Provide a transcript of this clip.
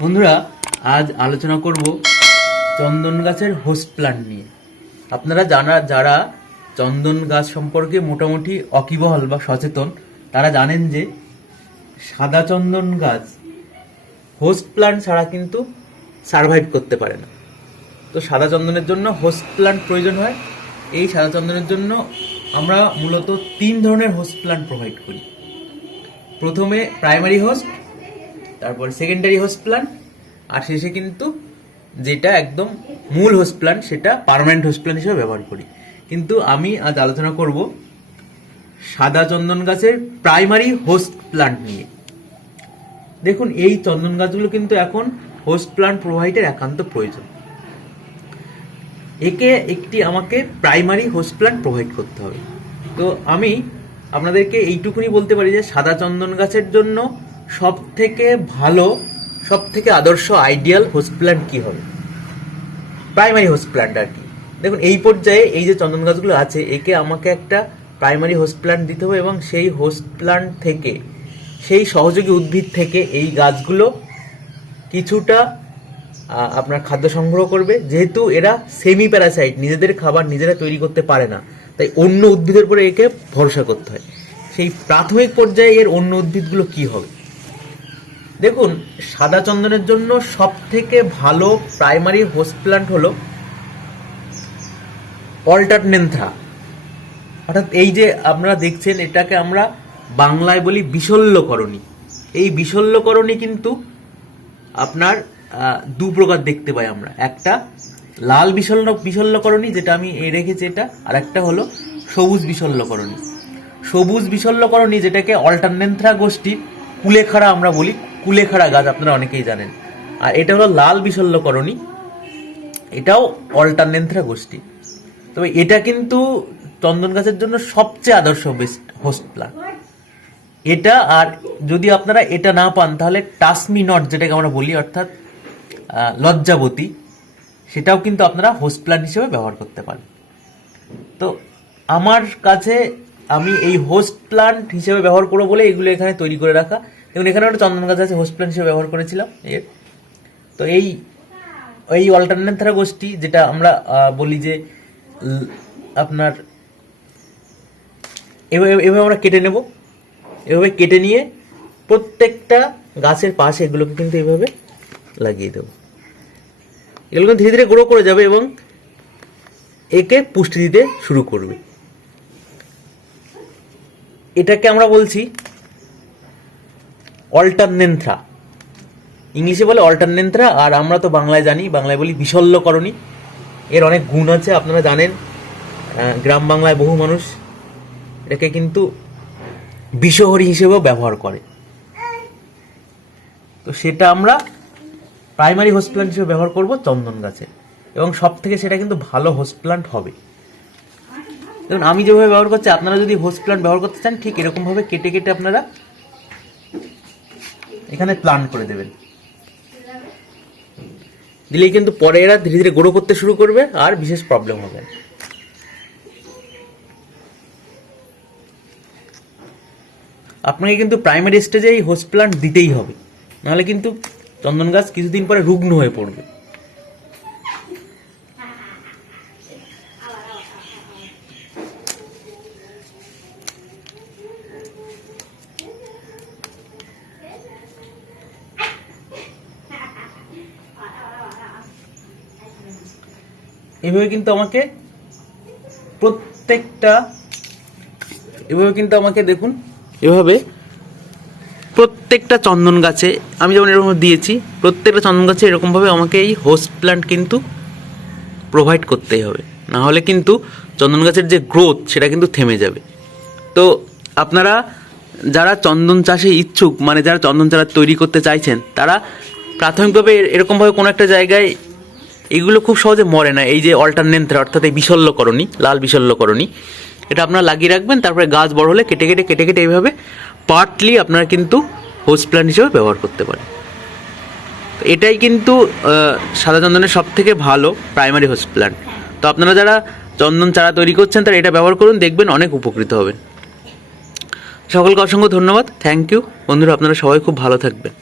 বন্ধুরা, আজ আলোচনা করব চন্দন গাছের হোস্ট প্ল্যান্ট নিয়ে। আপনারা জানা, যারা চন্দন গাছ সম্পর্কে মোটামুটি অকিবহল বা সচেতন, তারা জানেন যে সাদা চন্দন গাছ হোস্ট প্ল্যান্ট ছাড়া কিন্তু সার্ভাইভ করতে পারে না। তো সাদা চন্দনের জন্য হোস্ট প্ল্যান্ট প্রয়োজন হয়। এই সাদা চন্দনের জন্য আমরা মূলত তিন ধরনের হোস্ট প্ল্যান্ট প্রোভাইড করি। প্রথমে প্রাইমারি হোস্ট তারপর সেকেন্ডারি হোস্ট প্ল্যান্ট আর শেষে কিন্তু যেটা একদম মূল হোস্ট প্ল্যান্ট সেটা পার্মানেন্ট হোস্ট প্ল্যান্ট হিসেবে ব্যবহার করি। কিন্তু আমি আজ আলোচনা করব সাদা চন্দন গাছের প্রাইমারি হোস্ট প্ল্যান্ট নিয়ে। দেখুন, এই চন্দন গাছগুলো কিন্তু এখন হোস্ট প্ল্যান্ট প্রোভাইডের একান্ত প্রয়োজন। একে একটি আমাকে প্রাইমারি হোস্ট প্ল্যান্ট প্রোভাইড করতে হবে। তো আমি আপনাদেরকে এইটুকুনি বলতে পারি যে সাদা চন্দন গাছের জন্য সব থেকে ভালো সব থেকে আদর্শ আইডিয়াল হোস্ট প্ল্যান্ট কী হবে? প্রাইমারি হোস্ট প্ল্যান্ট আর কি? দেখুন, এই পর্যায়ে এই যে চন্দন গাছগুলো আছে, একে আমাকে একটা প্রাইমারি হোস্ট প্ল্যান্ট দিতে হবে এবং সেই হোস্ট প্ল্যান্ট থেকে, সেই সহযোগী উদ্ভিদ থেকে এই গাছগুলো কিছুটা আপনার খাদ্য সংগ্রহ করবে। যেহেতু এরা সেমি প্যারাসাইট নিজেদের খাবার নিজেরা তৈরি করতে পারে না। তাই অন্য উদ্ভিদের উপরে একে ভরসা করতে হয়। সেই প্রাথমিক পর্যায়ে এর অন্য উদ্ভিদগুলো কি হবে? দেখুন, সাদা চন্দনের জন্য সব থেকে ভালো প্রাইমারি হোস্ট প্ল্যান্ট হলো অল্টারনেন্থা অর্থাৎ এই যে আপনারা দেখছেন, এটাকে আমরা বাংলায় বলি বিশল্যকরণী এই বিশল্যকরণী কিন্তু আপনার দু প্রকার দেখতে পাই আমরা। একটা লাল বিশল্য বিশল্যকরণী যেটা আমি এ রেখেছি এটা, আর একটা হলো সবুজ বিশল্যকরণী সবুজ বিশল্যকরণী যেটাকে অল্টারনেন্থ্রা গোষ্ঠীর কুলেখাড়া আমরা বলি। কুলেখাড়া গাছ আপনারা অনেকেই জানেন। আর এটা হলো লাল বিশল্যকরণী এটাও অল্টারনেন্থ্রা গোষ্ঠী। তবে এটা কিন্তু চন্দন গাছের জন্য সবচেয়ে আদর্শ বেস্ট হোস্ট প্ল্যান্ট এটা আর যদি আপনারা এটা না পান, তাহলে টাসমি নট যেটাকে আমরা বলি, অর্থাৎ লজ্জাবতী, সেটাও কিন্তু আপনারা হোস্ট প্ল্যান্ট হিসেবে ব্যবহার করতে পারেন। তো আমার কাছে আমি এই হোস্ট প্ল্যান্ট হিসেবে ব্যবহার করব বলে এগুলো এখানে তৈরি করে রাখা। এবং এখানে একটা চন্দন গাছ আছে হোস্ট প্ল্যান্ট হিসেবে ব্যবহার করেছিলাম এর। তো এই এই অল্টারনেন্থারা গোষ্ঠী যেটা আমরা বলি যে আপনার, এভাবে এভাবে আমরা কেটে নেব। এভাবে কেটে নিয়ে প্রত্যেকটা গাছের পাশে এগুলোকে কিন্তু এভাবে লাগিয়ে দেবো। এগুলো ধীরে ধীরে গ্রো করে যাবে এবং একে পুষ্টি দিতে শুরু করবে। এটাকে আমরা বলছি অল্টারনেন্থ্রা। ইংলিশে বলে অল্টারনেন্থ্রা, আর আমরা তো বাংলায় জানি, বাংলায় বলি বিশল্যকরণী এর অনেক গুণ আছে, আপনারা জানেন। গ্রাম বাংলায় বহু মানুষ এটাকে কিন্তু বিষহরি হিসেবেও ব্যবহার করে। তো সেটা আমরা প্রাইমারি হোস্ট হিসেবে ব্যবহার করব চন্দন গাছে। এবং সব থেকে সেটা কিন্তু ভালো হোস্ট প্ল্যান্ট হবে। দেখুন, আমি যেভাবে ব্যবহার করছি, আপনারা যদি হোস্ট প্ল্যান্ট ব্যবহার করতে চান, ঠিক এরকমভাবে কেটে কেটে আপনারা এখানে প্ল্যান করে দেবেন। দিলেই কিন্তু পরে এরা ধীরে ধীরে গ্রো করতে শুরু করবে, আর বিশেষ প্রবলেম হবে আপনাকে কিন্তু প্রাইমারি স্টেজে এই হোস্ট প্লান্ট দিতেই হবে। নাহলে কিন্তু চন্দন গাছ কিছুদিন পরে রুগ্ন হয়ে পড়বে। এভাবে কিন্তু আমাকে প্রত্যেকটা, এভাবে কিন্তু আমাকে দেখুন, এভাবে প্রত্যেকটা চন্দন গাছে, আমি যেমন এরকম দিয়েছি, প্রত্যেকটা চন্দন গাছে এরকমভাবে আমাকে এই হোস্ট প্ল্যান্ট কিন্তু প্রোভাইড করতেই হবে। না হলে কিন্তু চন্দন গাছের যে গ্রোথ সেটা কিন্তু থেমে যাবে। তো আপনারা যারা চন্দন চাষে ইচ্ছুক মানে যারা চন্দন চারা তৈরি করতে চাইছেন, তারা প্রাথমিকভাবে এরকমভাবে কোনো একটা জায়গায় এগুলো খুব সহজে মরে না, এই যে অল্টারনেন্থরা অর্থাৎ এই বিশল্যকরণী, লাল বিশল্যকরণী, এটা আপনারা লাগিয়ে রাখবেন, তারপরে গাছ বড় হলে কেটে কেটে কেটে কেটে এইভাবে পার্টলি আপনারা কিন্তু হোস প্ল্যান্ট হিসেবে ব্যবহার করতে পারেন। এটাই কিন্তু সাদা চন্দনের সব থেকে ভালো প্রাইমারি হোস্ট প্ল্যান্ট তো আপনারা যারা চন্দন চারা তৈরি করছেন, তারা এটা ব্যবহার করুন, দেখবেন অনেক উপকৃত হবেন। সকলকে অসংখ্য ধন্যবাদ থ্যাংক ইউ বন্ধুরা, আপনারা সবাই খুব ভালো থাকবেন।